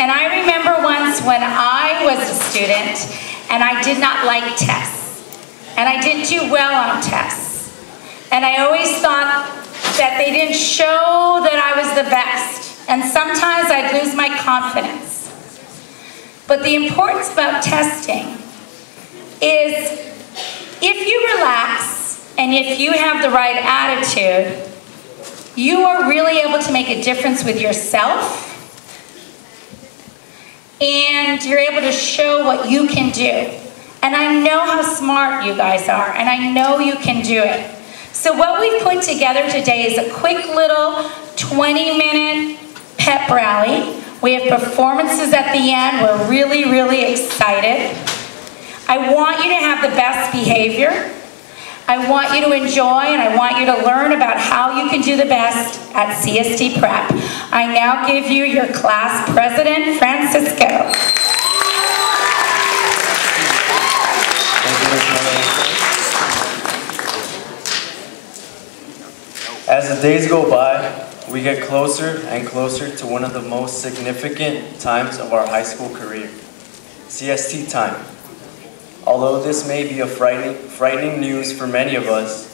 And I remember once when I was a student and I did not like tests. And I didn't do well on tests. And I always thought that they didn't show that I was the best. And sometimes I'd lose my confidence. But the importance about testing is if you relax and if you have the right attitude, you are really able to make a difference with yourself, and you're able to show what you can do. And I know how smart you guys are, and I know you can do it. So what we've put together today is a quick little 20-minute pep rally. We have performances at the end. We're really, really excited. I want you to have the best behavior. I want you to enjoy, and I want you to learn about how you can do the best at CST Prep. I now give you your class president, Francisco. As the days go by, we get closer and closer to one of the most significant times of our high school career, CST time. Although this may be a frightening news for many of us,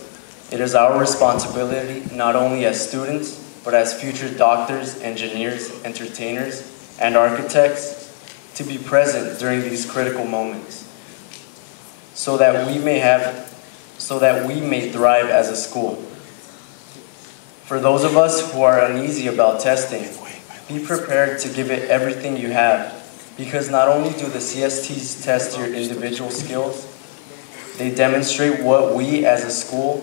it is our responsibility not only as students, but as future doctors, engineers, entertainers, and architects to be present during these critical moments so that we may thrive as a school. For those of us who are uneasy about testing, be prepared to give it everything you have, because not only do the CSTs test your individual skills, they demonstrate what we as a school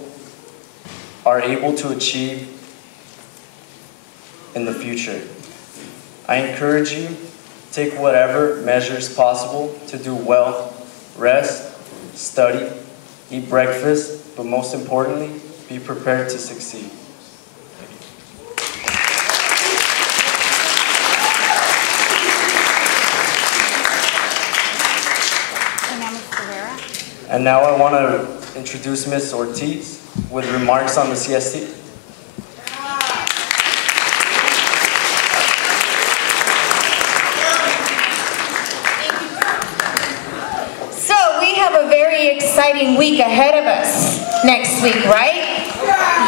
are able to achieve in the future. I encourage you, take whatever measures possible to do well, rest, study, eat breakfast, but most importantly, be prepared to succeed. And now I want to introduce Ms. Ortiz with remarks on the CST. So we have a very exciting week ahead of us next week, right?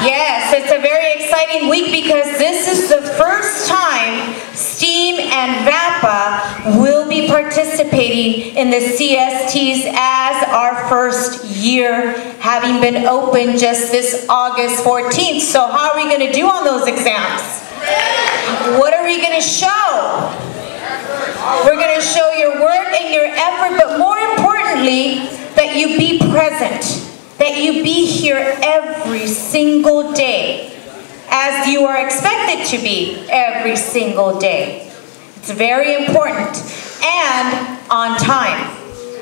Yes, it's a very exciting week because this is the first time STEAM and VAPA will be participating in the CSTs as our first year, having been open just this August 14th. So how are we going to do on those exams? What are we going to show? We're going to show your work and your effort, but more importantly, that you be present, that you be here every single day, as you are expected to be every single day. It's very important, and on time,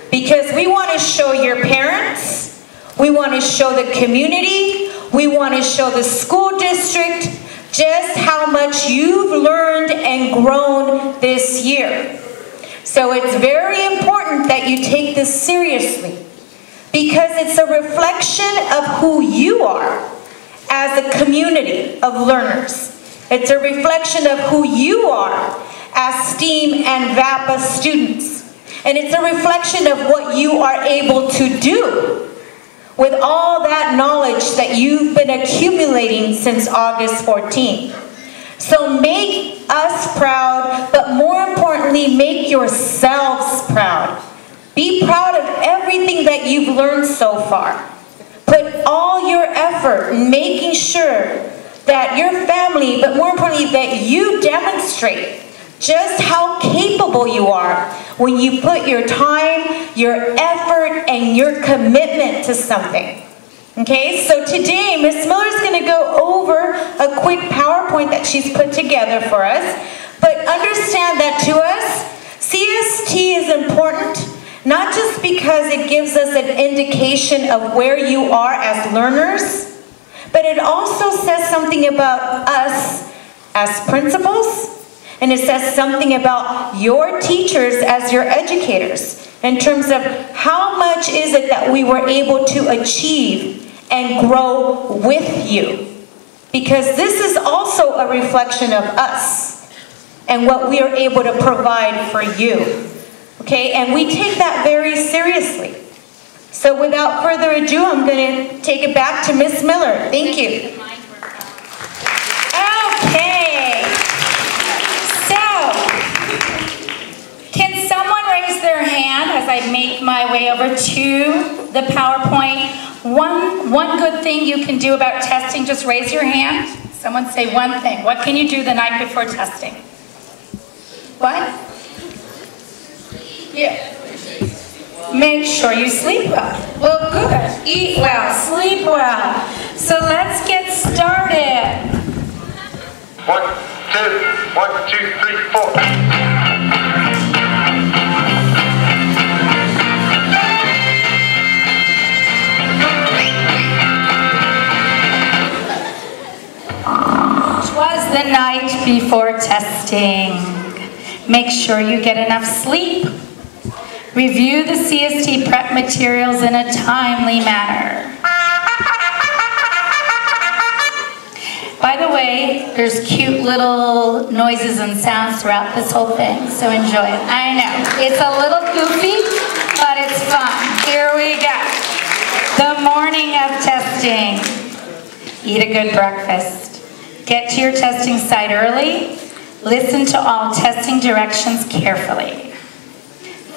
because we want to show your parents, we want to show the community, we want to show the school district just how much you've learned and grown this year. So it's very important that you take this seriously, because it's a reflection of who you are as a community of learners. It's a reflection of who you are as STEAM and VAPA students. And it's a reflection of what you are able to do with all that knowledge that you've been accumulating since August 14th. So make us proud, but more importantly, make yourselves proud. Be proud of everything that you've learned so far. Put all your effort in making sure that your family, but more importantly, that you demonstrate just how capable you are when you put your time, your effort, and your commitment to something. Okay, so today, Ms. Miller's going to go over a quick PowerPoint that she's put together for us. But understand that to us, CST is important, not just because it gives us an indication of where you are as learners, but it also says something about us as principals, and it says something about your teachers as your educators in terms of how much is it that we were able to achieve and grow with you. Because this is also a reflection of us and what we are able to provide for you. Okay, and we take that very seriously. So without further ado, I'm going to take it back to Miss Miller. Thank you. Okay. So, can someone raise their hand as I make my way over to the PowerPoint? One good thing you can do about testing, just raise your hand. Someone say one thing. What can you do the night before testing? What? Yeah. Make sure you sleep well. Well, good. Eat well, sleep well. So let's get started. 1, 2, 3, 4. Twas the night before testing. Make sure you get enough sleep. Review the CST prep materials in a timely manner. By the way, there's cute little noises and sounds throughout this whole thing, so enjoy it. I know, it's a little goofy, but it's fun. Here we go. The morning of testing. Eat a good breakfast. Get to your testing site early. Listen to all testing directions carefully.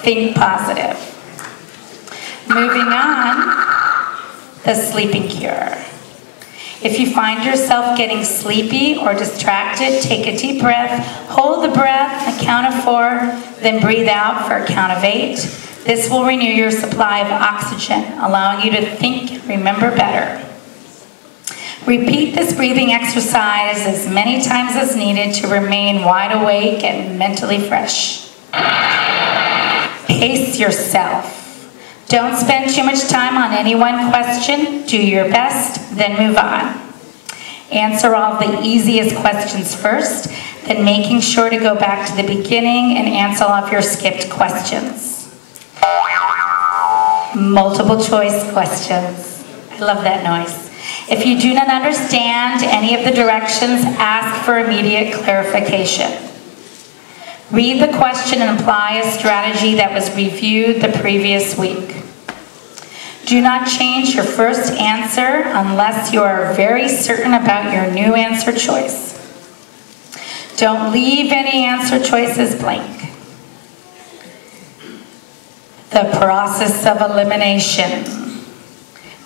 Think positive. Moving on, the sleeping cure. If you find yourself getting sleepy or distracted, take a deep breath, hold the breath, a count of 4, then breathe out for a count of 8. This will renew your supply of oxygen, allowing you to think and remember better. Repeat this breathing exercise as many times as needed to remain wide awake and mentally fresh. Pace yourself. Don't spend too much time on any one question. Do your best, then move on. Answer all the easiest questions first, then making sure to go back to the beginning and answer all of your skipped questions. Multiple choice questions. I love that noise. If you do not understand any of the directions, ask for immediate clarification. Read the question and apply a strategy that was reviewed the previous week. Do not change your first answer unless you are very certain about your new answer choice. Don't leave any answer choices blank. The process of elimination.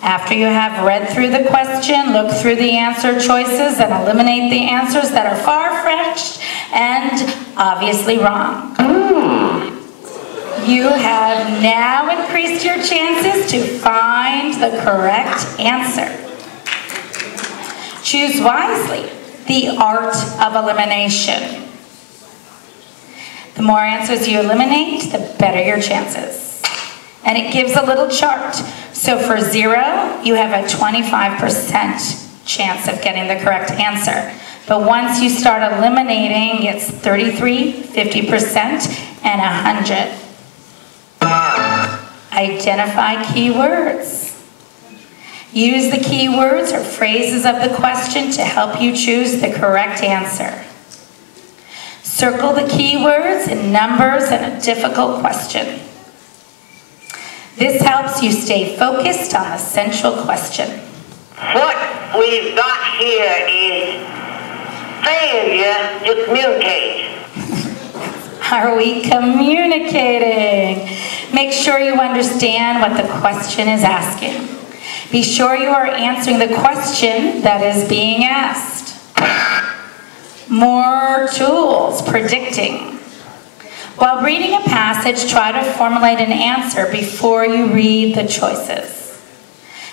After you have read through the question, look through the answer choices and eliminate the answers that are far-fetched and obviously wrong. You have now increased your chances to find the correct answer. Choose wisely. The art of elimination. The more answers you eliminate, the better your chances. And it gives a little chart. So for 0, you have a 25% chance of getting the correct answer. But once you start eliminating, it's 33, 50%, and 100. Identify keywords. Use the keywords or phrases of the question to help you choose the correct answer. Circle the keywords and numbers in a difficult question. This helps you stay focused on the central question. What we've got here is failure to communicate. Are we communicating? Make sure you understand what the question is asking. Be sure you are answering the question that is being asked. More tools, predicting. While reading a passage, try to formulate an answer before you read the choices.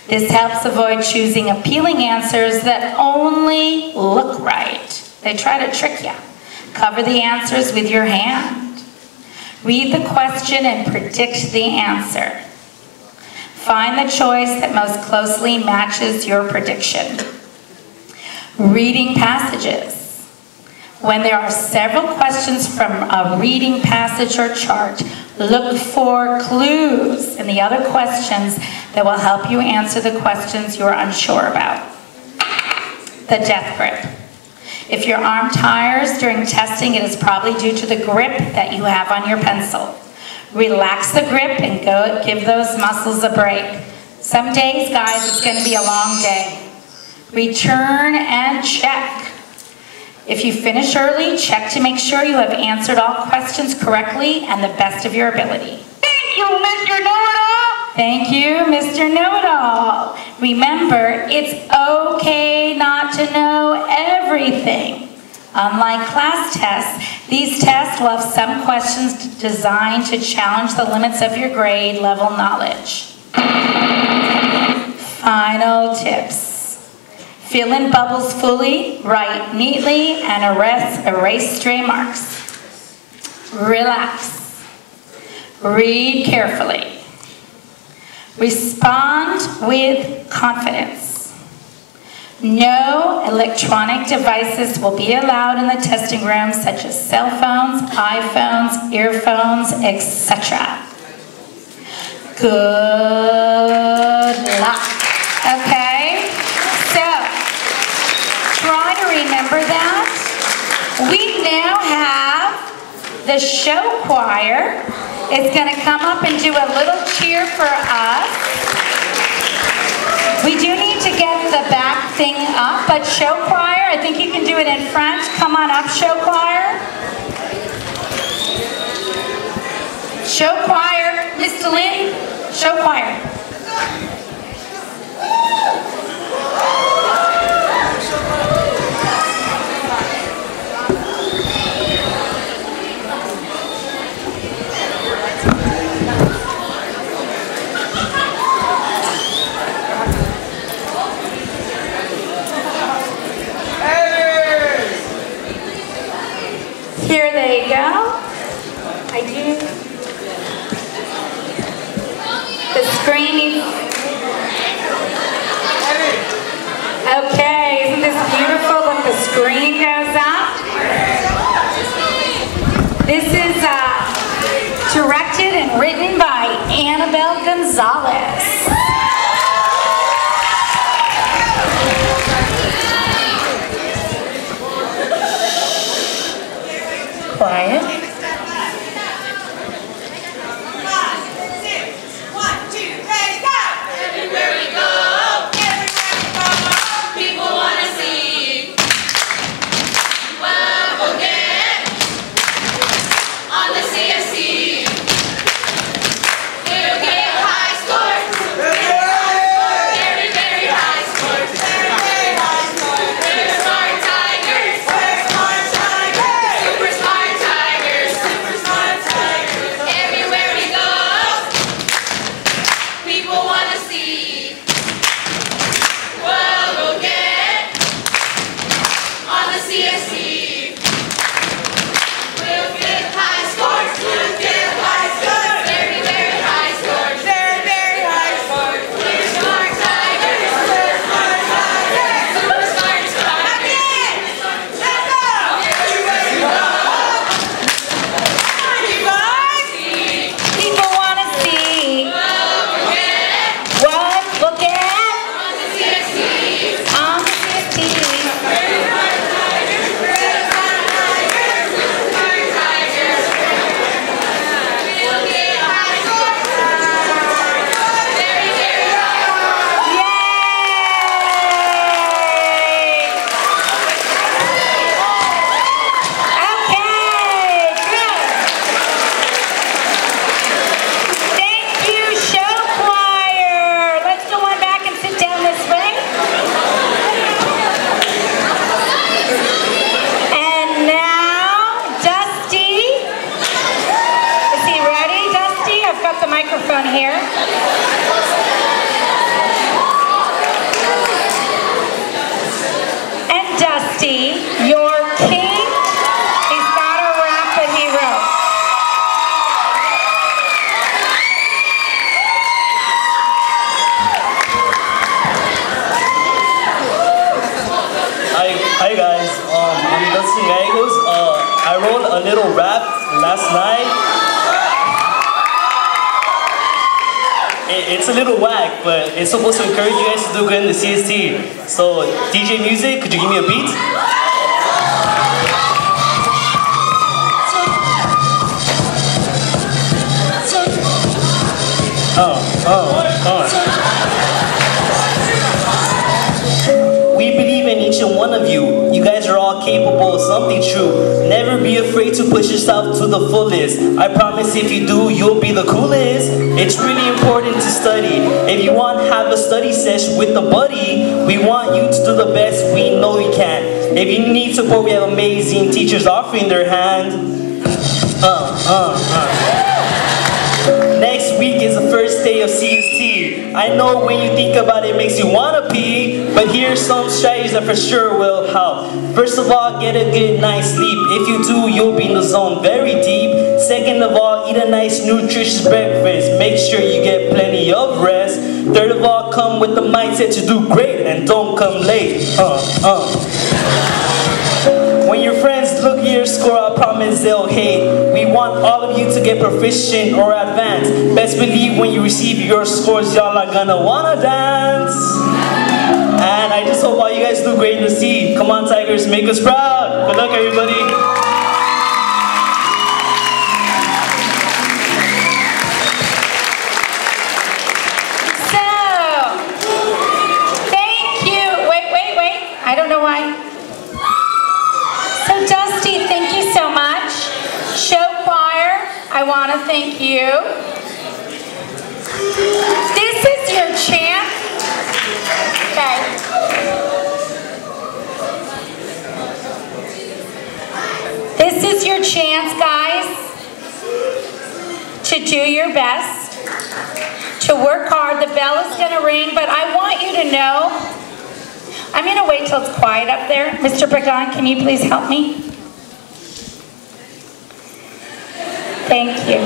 This helps avoid choosing appealing answers that only look right. They try to trick you. Cover the answers with your hand. Read the question and predict the answer. Find the choice that most closely matches your prediction. Reading passages. When there are several questions from a reading passage or chart, look for clues in the other questions that will help you answer the questions you are unsure about. The death grip. If your arm tires during testing, it is probably due to the grip that you have on your pencil. Relax the grip and go give those muscles a break. Some days, guys, it's going to be a long day. Return and check. If you finish early, check to make sure you have answered all questions correctly and the best of your ability. Thank you, Mr. Know-It-All. Thank you, Mr. Know-It-All. Remember, it's okay not to know everything. Unlike class tests, these tests will have some questions designed to challenge the limits of your grade level knowledge. Final tips. Fill in bubbles fully, write neatly, and erase stray marks. Relax. Read carefully. Respond with confidence. No electronic devices will be allowed in the testing room, such as cell phones, iPhones, earphones, etc. Good luck. Okay? So, try to remember that. We now have the show choir. It's going to come up and do a little cheer for us. We do need to get the back thing up, but show choir, I think you can do it in front. Come on up, show choir. Show choir, Mr. Lynn, show choir. Here they go. I do. The screen. Okay, isn't this beautiful when the screen goes up? This is directed and written by Annabelle Gonzalez. Quiet. 5, 6, 1, 2, ready, go! Everywhere we go, people want to see what we'll get on the CST. We'll get high scores, very, very high scores, very, very high scores. We're smart tigers, we're smart tigers, super smart tigers, super smart tigers. Everywhere we go, people want to see what we'll get on the CST. We'll get high scores, we'll get high scores, very, very high scores, very, very high scores. We're smart tigers, we're smart tigers, super smart tigers. Let's go! Everywhere we go, People want to see what we'll get on the CST. on the CST. Microphone here. And Dusty, your king, he's got a rap that he wrote. Hi guys, I'm Dusty Magos. I wrote a little rap last night. It's a little whack, but it's supposed to encourage you guys to do good in the CST. So, DJ Music, could you give me a beat? We believe in each and one of you. You guys are all capable of something true. Never be afraid to push yourself to the fullest. I promise if you do, you'll be the coolest. It's really important to study. If you want to have a study session with a buddy, we want you to do the best we know you can. If you need support, we have amazing teachers offering their hand. Next week is the first day of CST. I know when you think about it, it makes you want to pee, but here's some strategies that for sure will help. First of all, get a good night's sleep. If you do, you'll be in the zone very deep. Second of all, eat a nice nutritious breakfast. Make sure you get plenty of rest. Third of all, come with the mindset to do great and don't come late. When your friends look at your score, I promise they'll hate. We want all of you to get proficient or advanced. Best believe when you receive your scores, y'all are gonna wanna dance. And I just hope all you guys do great in the sea. Come on, Tigers, make us proud. Good luck, everybody. Thank you. Wait. I don't know why. So Dusty, thank you so much. Show choir, I want to thank you. This is your chance. Okay. This is your chance, guys, to do your best, to work hard. The bell is going to ring, but I want you to know, I'm going to wait till it's quiet up there. Mr. Pagan, can you please help me? Thank you.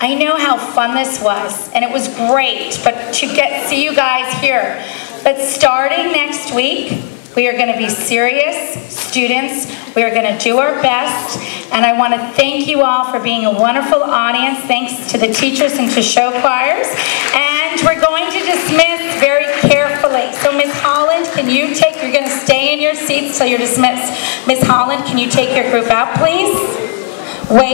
I know how fun this was, and it was great, but to see you guys here. But starting next week, we are going to be serious students. We are going to do our best, and I want to thank you all for being a wonderful audience. Thanks to the teachers and to show choirs. And we're going to dismiss very carefully. So Ms. Holland, can you take, you're going to stay in your seats till you're dismissed. Ms. Holland, can you take your group out, please? Wait.